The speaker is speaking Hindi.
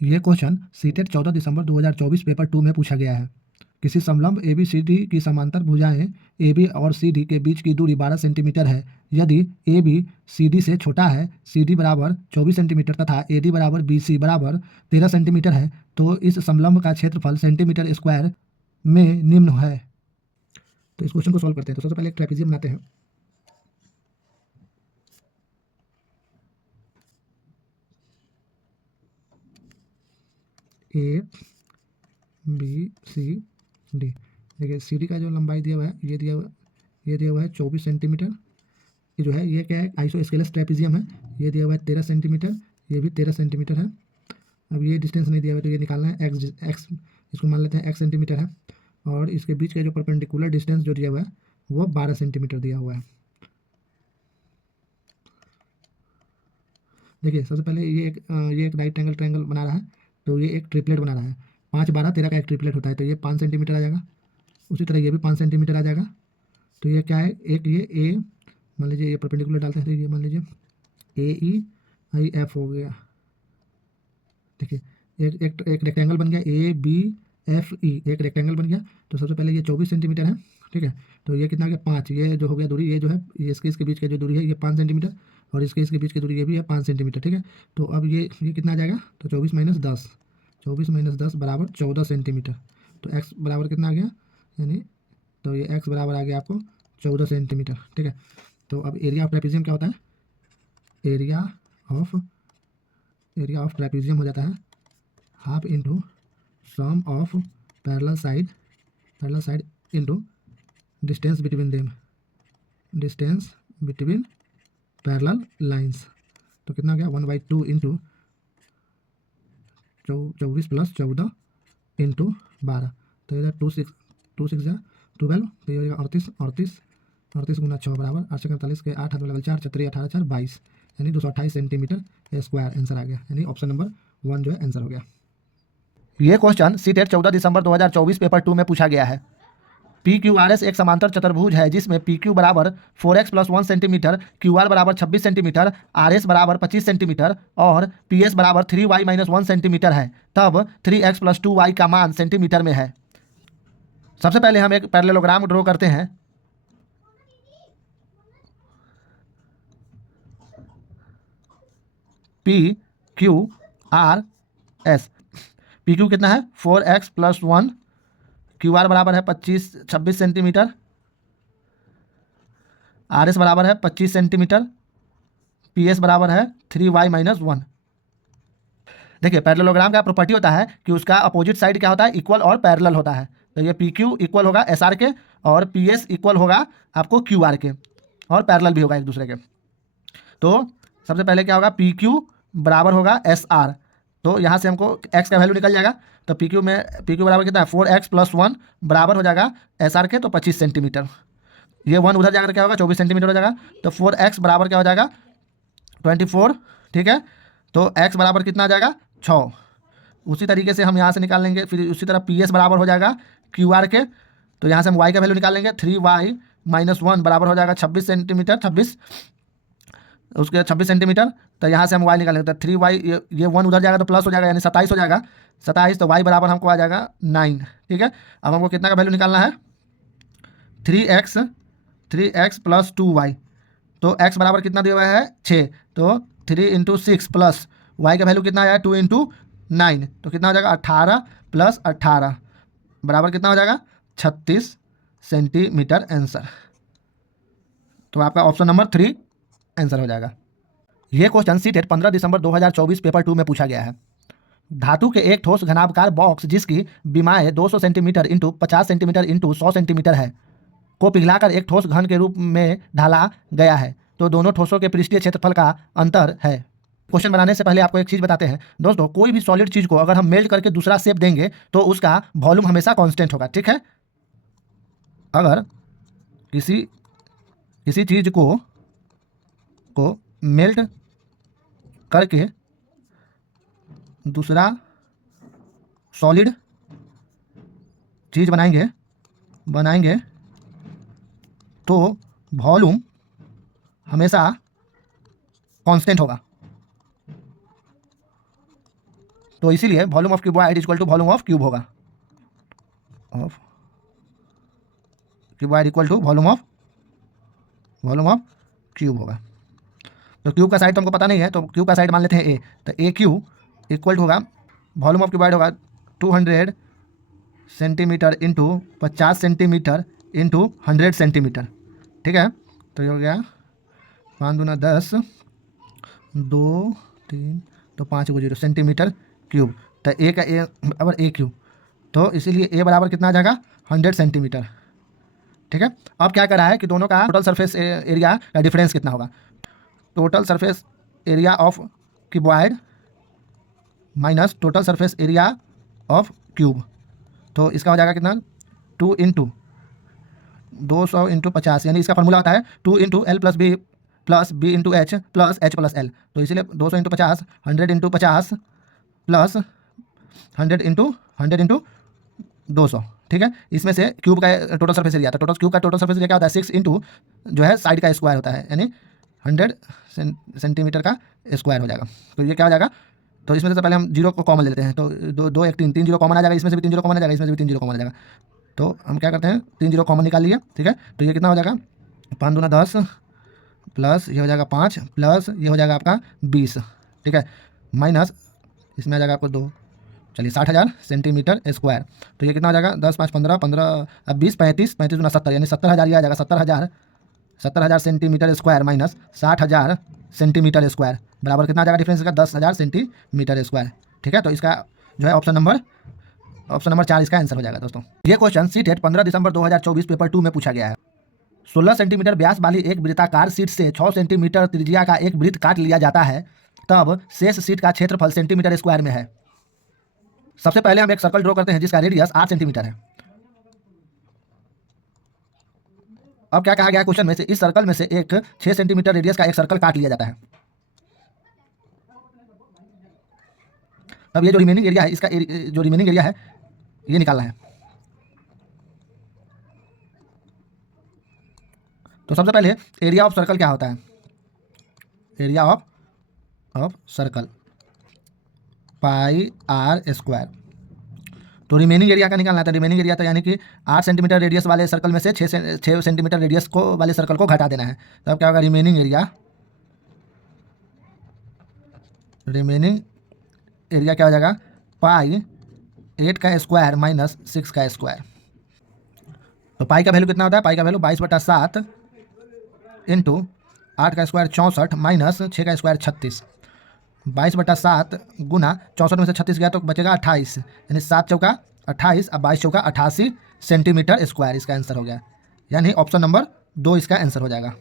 ये क्वेश्चन सीटेट 14 दिसंबर 2024 पेपर 2 में पूछा गया है। किसी समलंब ए बी सी डी की समांतर भुजाएं ए बी और सी डी के बीच की दूरी 12 सेंटीमीटर है। यदि ए बी सी डी से छोटा है, सी डी बराबर 24 सेंटीमीटर तथा ए डी बराबर बी सी बराबर 13 सेंटीमीटर है, तो इस समलंब का क्षेत्रफल सेंटीमीटर स्क्वायर में निम्न है। तो इस क्वेश्चन को सॉल्व करते हैं। तो सबसे पहले एक ट्रेपेजियम बनाते हैं। ए बी सी डी, देखिए सी डी का जो लंबाई दिया हुआ है ये दिया हुआ है 24 सेंटीमीटर। ये जो है ये क्या है, आइसोस्केलस ट्रेपेजियम है। ये दिया हुआ है 13 सेंटीमीटर, ये भी 13 सेंटीमीटर है। अब ये डिस्टेंस नहीं दिया हुआ है, तो ये निकालना है एक्स, इसको मान लेते हैं एक्स सेंटीमीटर है। और इसके बीच का जो परपेंडिकुलर डिस्टेंस जो दिया हुआ है वो 12 सेंटीमीटर दिया हुआ है। देखिए सबसे पहले ये एक राइट ट्रायंगल बना रहा है, तो ये एक ट्रिपलेट बना रहा है। 5 12 13 का एक ट्रिपलेट होता है, तो ये 5 सेंटीमीटर आ जाएगा। उसी तरह ये भी 5 सेंटीमीटर आ जाएगा। तो ये क्या है, एक ये ए मान लीजिए, ये परपेंडिकुलर डालते हैं, तो ये मान लीजिए ए ई आई एफ हो गया। देखिए एक एक एक रेक्टेंगल बन गया, ए बी एफ ई, एक रेक्टेंगल बन गया। तो सबसे पहले ये 24 सेंटीमीटर है, ठीक है। तो ये कितना हो गया 5, ये जो हो गया दूरी, ये जो है ये इसके बीच की जो दूरी है ये 5 सेंटीमीटर, और इसके बीच की दूरी ये भी है 5 सेंटीमीटर, ठीक है। तो अब ये कितना आ जाएगा, तो 24 माइनस 10, 24 माइनस 10 बराबर 14 सेंटीमीटर। तो एक्स बराबर कितना आ गया, यानी तो ये एक्स बराबर आ गया आपको 14 सेंटीमीटर, ठीक है। तो अब एरिया ऑफ ट्रेपेजियम क्या होता है, एरिया ऑफ ट्रेपेजियम हो जाता है half into sum of parallel side into distance between them, distance between parallel lines. तो कितना हो गया 1/2 इंटू 24 प्लस 14 इंटू 12, तो ये 2 6 12, तो ये हो जाएगा 38 गुना 6 बराबर 848 के 8 हाथ में 4 4 18 4 22, यानी 228 सेंटीमीटर स्क्वायर आंसर आ गया। यानी ऑप्शन नंबर 1 जो है आंसर हो गया। ये क्वेश्चन सीटेट 14 दिसंबर 2024 पेपर 2 में पूछा गया है। पी क्यू आर एस एक समांतर चतुर्भुज है जिसमें पी क्यू बराबर 4x plus 1 centimetre, Q R बराबर 26 सेंटीमीटर, आर एस बराबर 25 सेंटीमीटर और पी एस बराबर 3y माइनस 1 सेंटीमीटर है। तब 3x प्लस 2y का मान सेंटीमीटर में है। सबसे पहले हम एक पैरेललोग्राम ड्रॉ करते हैं। P Q R S, P Q कितना है 4x प्लस 1, क्यू आर बराबर है 26 सेंटीमीटर, आर एस बराबर है 25 सेंटीमीटर, पी एस बराबर है 3y माइनस 1। देखिए पैरेललोग्राम का प्रॉपर्टी होता है कि उसका अपोजिट साइड क्या होता है, इक्वल और पैरेलल होता है। तो ये पी क्यू इक्वल होगा एस आर के, और पी एस इक्वल होगा आपको क्यू आर के, और पैरेलल भी होगा एक दूसरे के। तो सबसे पहले क्या होगा, पी क्यू बराबर होगा एस आर, तो यहाँ से हमको एक्स का वैल्यू निकल जाएगा। तो पी क्यू बराबर कितना है 4x प्लस 1 बराबर हो जाएगा एस आर के, तो 25 सेंटीमीटर। ये 1 उधर जाकर क्या होगा 24 सेंटीमीटर हो जाएगा। तो 4x बराबर क्या हो जाएगा 24, ठीक है। तो x बराबर कितना आ जाएगा 6। उसी तरीके से हम यहाँ से निकाल लेंगे, फिर उसी तरह पी एस बराबर हो जाएगा क्यू आर के। तो यहाँ से हम y का वैल्यू निकाल लेंगे, 3y माइनस 1 बराबर हो जाएगा 26 सेंटीमीटर, 26 उसके 26 सेंटीमीटर। तो यहाँ से हम y निकालेंगे, तो 3y, ये 1 उधर जाएगा तो प्लस हो जाएगा, यानी 27 हो जाएगा, 27। तो y बराबर हमको आ जाएगा 9, ठीक है। अब हमको कितना का वैल्यू निकालना है 3x प्लस 2y। तो x बराबर कितना दिया हुआ है 6, तो 3 इंटू 6 प्लस y का वैल्यू कितना आया 2 इंटू 9, तो कितना हो जाएगा 18 प्लस 18 बराबर कितना हो जाएगा 36 सेंटीमीटर आंसर। तो आपका ऑप्शन नंबर 3 आंसर हो जाएगा। यह क्वेश्चन सीटेट 15 दिसंबर 2024 पेपर 2 में पूछा गया है। धातु के एक ठोस घनाभकार बॉक्स जिसकी विमाएँ 200 centimetre into 50 centimetre into 100 centimetre है को पिघलाकर एक ठोस घन के रूप में ढाला गया है, तो दोनों ठोसों के पृष्ठीय क्षेत्रफल का अंतर है। क्वेश्चन बनाने से पहले आपको एक चीज़ बताते हैं दोस्तों, कोई भी सॉलिड चीज़ को अगर हम मेल्ट करके दूसरा शेप देंगे तो उसका वॉल्यूम हमेशा कांस्टेंट होगा, ठीक है। अगर किसी चीज़ को मेल्ट करके दूसरा सॉलिड चीज़ बनाएंगे तो वॉल्यूम हमेशा कांस्टेंट होगा, तो इसीलिए volume of cuboid equal to volume of cube होगा, of cuboid equal to volume of cube होगा। तो क्यूब का साइड तो हमको पता नहीं है, तो क्यूब का साइड मान लेते हैं ए, तो ए क्यू इक्वल टू होगा वॉल्यूम ऑफ क्यूबॉइड होगा 200 centimetre into 50 centimetre into 100 centimetre. ठीक है, तो ये हो गया 5 दूना 10, 2 3 तो 5 को 0 सेंटीमीटर क्यूब। तो ए का ए बराबर ए क्यूब, तो इसीलिए ए बराबर कितना आ जाएगा 100 सेंटीमीटर। ठीक है, अब क्या करा है कि दोनों का टोटल सरफेस एरिया का डिफरेंस कितना होगा। Total surface area of cuboid minus total surface area of cube, तो इसका हो जाएगा कितना 2 इंटू 200 इंटू 50, यानी इसका फॉर्मूला होता है 2 into L plus B into H plus L. तो इसीलिए 200 इंटू 50 100 इंटू 50 प्लस 100 इंटू 200। ठीक है, इसमें से क्यूब का टोटल सरफेस एरिया, तो टोटल क्यूब का टोटल सरफेस एरिया क्या होता है 6 इंटू जो है साइड का स्क्वायर होता है, यानी 100 सेंटीमीटर का स्क्वायर हो जाएगा। तो ये क्या हो जाएगा, तो इसमें से पहले हम 0 को कॉमन ले लेते हैं, तो 2 1 3 0 कॉमन आ जाएगा, इसमें से भी 3 0 कॉमन आ जाएगा, इसमें से भी 3 0 कॉमन आ जाएगा। तो हम क्या करते हैं 3 0 कॉमन निकाल लिए। ठीक है, तो ये कितना हो जाएगा 5 दूना 10 प्लस ये हो जाएगा 5 प्लस ये हो जाएगा आपका 20। ठीक है, माइनस इसमें आ जाएगा आपको 2, चलिए 60,000 सेंटीमीटर स्क्वायर। तो ये कितना हो जाएगा 10 5 15 15 अब 20 35 35 दूना 70, यानी 70,000 ये आ जाएगा 70,000 centimetre square minus 60,000 centimetre square बराबर कितना आ जाएगा डिफरेंस का 10,000 सेंटीमीटर स्क्वायर। ठीक है, तो इसका जो है ऑप्शन नंबर 4 इसका आंसर हो जाएगा। दोस्तों ये क्वेश्चन सीटेट 15 दिसंबर 2024 पेपर 2 में पूछा गया है। 16 सेंटीमीटर व्यास वाली एक वृत्ताकार शीट से 6 सेंटीमीटर त्रिज्या का एक वृत्त काट लिया जाता है, तब शेष शीट का क्षेत्रफल सेंटीमीटर स्क्वायर में है। सबसे पहले हम एक सर्कल ड्रॉ करते हैं जिसका रेडियस 8 सेंटीमीटर है। अब क्या कहा गया क्वेश्चन में से, इस सर्कल में से एक 6 सेंटीमीटर रेडियस का एक सर्कल काट लिया जाता है। अब ये जो रिमेनिंग एरिया है, इसका जो रिमेनिंग एरिया है ये निकालना है। तो सबसे पहले एरिया ऑफ सर्कल क्या होता है, area of circle pi R square. तो रिमेनिंग एरिया का निकालना था, रिमेनिंग एरिया तो यानी कि 8 सेंटीमीटर रेडियस वाले सर्कल में से 6 सेंटीमीटर रेडियस को वाले सर्कल को घटा देना है। तब क्या होगा रिमेनिंग एरिया क्या हो जाएगा पाई 8 का स्क्वायर माइनस 6 का स्क्वायर। तो पाई का वैल्यू कितना होता है, पाई का वैल्यू 22/7 इंटू 8 का स्क्वायर 64 माइनस 6 का स्क्वायर 36। 22/7 गुना 64 में से 36 गया तो बचेगा 28, यानी 7 चौका 28 अब 22 चौका 88 सेंटीमीटर स्क्वायर इसका आंसर हो गया, यानी ऑप्शन नंबर 2 इसका आंसर हो जाएगा।